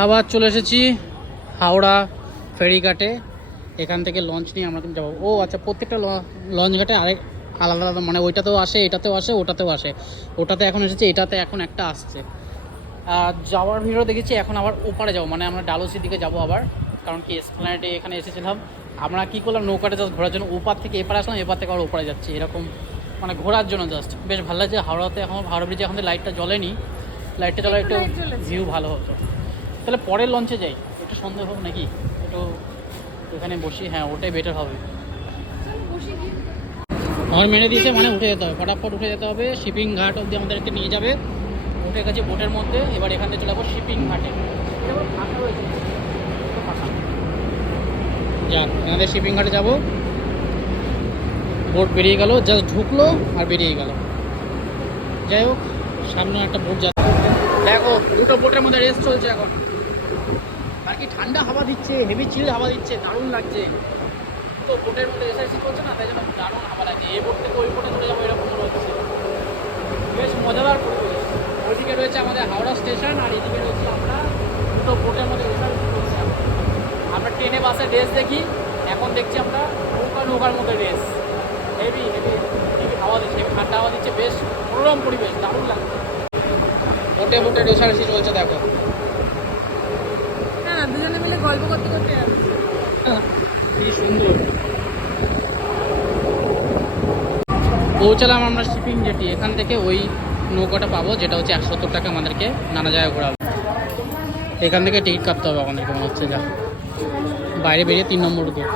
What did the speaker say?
আবার চলে এসেছি হাওড়া ফেরিঘাটে। এখান থেকে লঞ্চ নিয়ে আমরা কিন্তু যাবো। ও আচ্ছা, প্রত্যেকটা লঞ্চ ঘাটে আরেক আলাদা আলাদা, মানে ওইটাতেও আসে, এটাতেও আসে, ওটাতেও আসে। ওটাতে এখন এসেছে, এটাতে এখন একটা আসছে। যাওয়ার ভিড়ও দেখেছি। এখন আবার ওপারে যাবো, মানে আমরা ডালহৌসির দিকে যাবো আবার। কারণ কি, এসপ্ল্যানেডে এখানে এসেছিলাম, আমরা কী করলাম, নৌকাটা জাস্ট ঘোরার জন্য ওপার থেকে এপারে আসলাম, এপার থেকে আবার ওপারে যাচ্ছি, এরকম মানে ঘোরার জন্য জাস্ট। বেশ ভালো লাগছে। হাওড়াতে এখন, হাওড়া ব্রিজে এখন লাইটটা জ্বলেনি, লাইটটা জ্বলে একটু ভিউ ভালো হতো। তাহলে পরের লঞ্চে যাই, একটু সন্দেহ হোক নাকি, একটু এখানে বসি। হ্যাঁ, ওটাই বেটার হবে। ঘর মেরে দিয়েছে, মানে উঠে যেতে হবে, ফটাফট উঠে যেতে হবে। শিপিং ঘাট অবধি আমাদেরকে নিয়ে যাবে, উঠে গেছে বোটের মধ্যে। এবার এখান থেকে চলে যাবো শিপিং ঘাটে। যাক, আমাদের শিপিং ঘাটে যাবো। বোট বেরিয়ে গেল, জাস্ট ঢুকলো আর বেরিয়ে গেল। যাই হোক, সামনে একটা বোট যাচ্ছে। দেখো, দুটো বোটের মধ্যে রেস চলছে এখন। আর কি ঠান্ডা হাওয়া দিচ্ছে, হেভি চিল হাওয়া দিচ্ছে, দারুণ লাগছে। তো বোটের মধ্যে এসআইসি করছে না, তাই জন্য দারুণ হাওয়া লাগছে। এই বোট থেকে ওই বোটে চলে যাবো, এরকম মনে হচ্ছে। বেশ মজাদার পরিবেশ। ওইদিকে রয়েছে আমাদের হাওড়া স্টেশন, আর এইদিকে রয়েছে আমরা দুটো বোটের মধ্যে এসআইসি করছি। আমরা ট্রেনে বাসে রেস দেখি, এখন দেখছি আমরা নৌকার মধ্যে রেস। হেভি হেভি হেভি হাওয়া দিচ্ছে, হেভি ঠান্ডা হাওয়া দিচ্ছে, বেশ মনোরম পরিবেশ, দারুণ লাগছে। বোটে বোটে রেসারেসি চলছে, দেখো। হ্যাঁ, দুজনে মিলে গল্প করতে করতে কি সুন্দর। পৌঁছালাম আমরা শিপিং জেটি। এখান থেকে ওই নৌকাটা পাবো, যেটা হচ্ছে 170 টাকা, আমাদেরকে নানা জায়গায় ঘোরাবো। এখান থেকে টিকিট কাটতে হবে আমাদেরকে, মনে হচ্ছে। যা বাইরে বেরিয়ে 3 নম্বর গেট।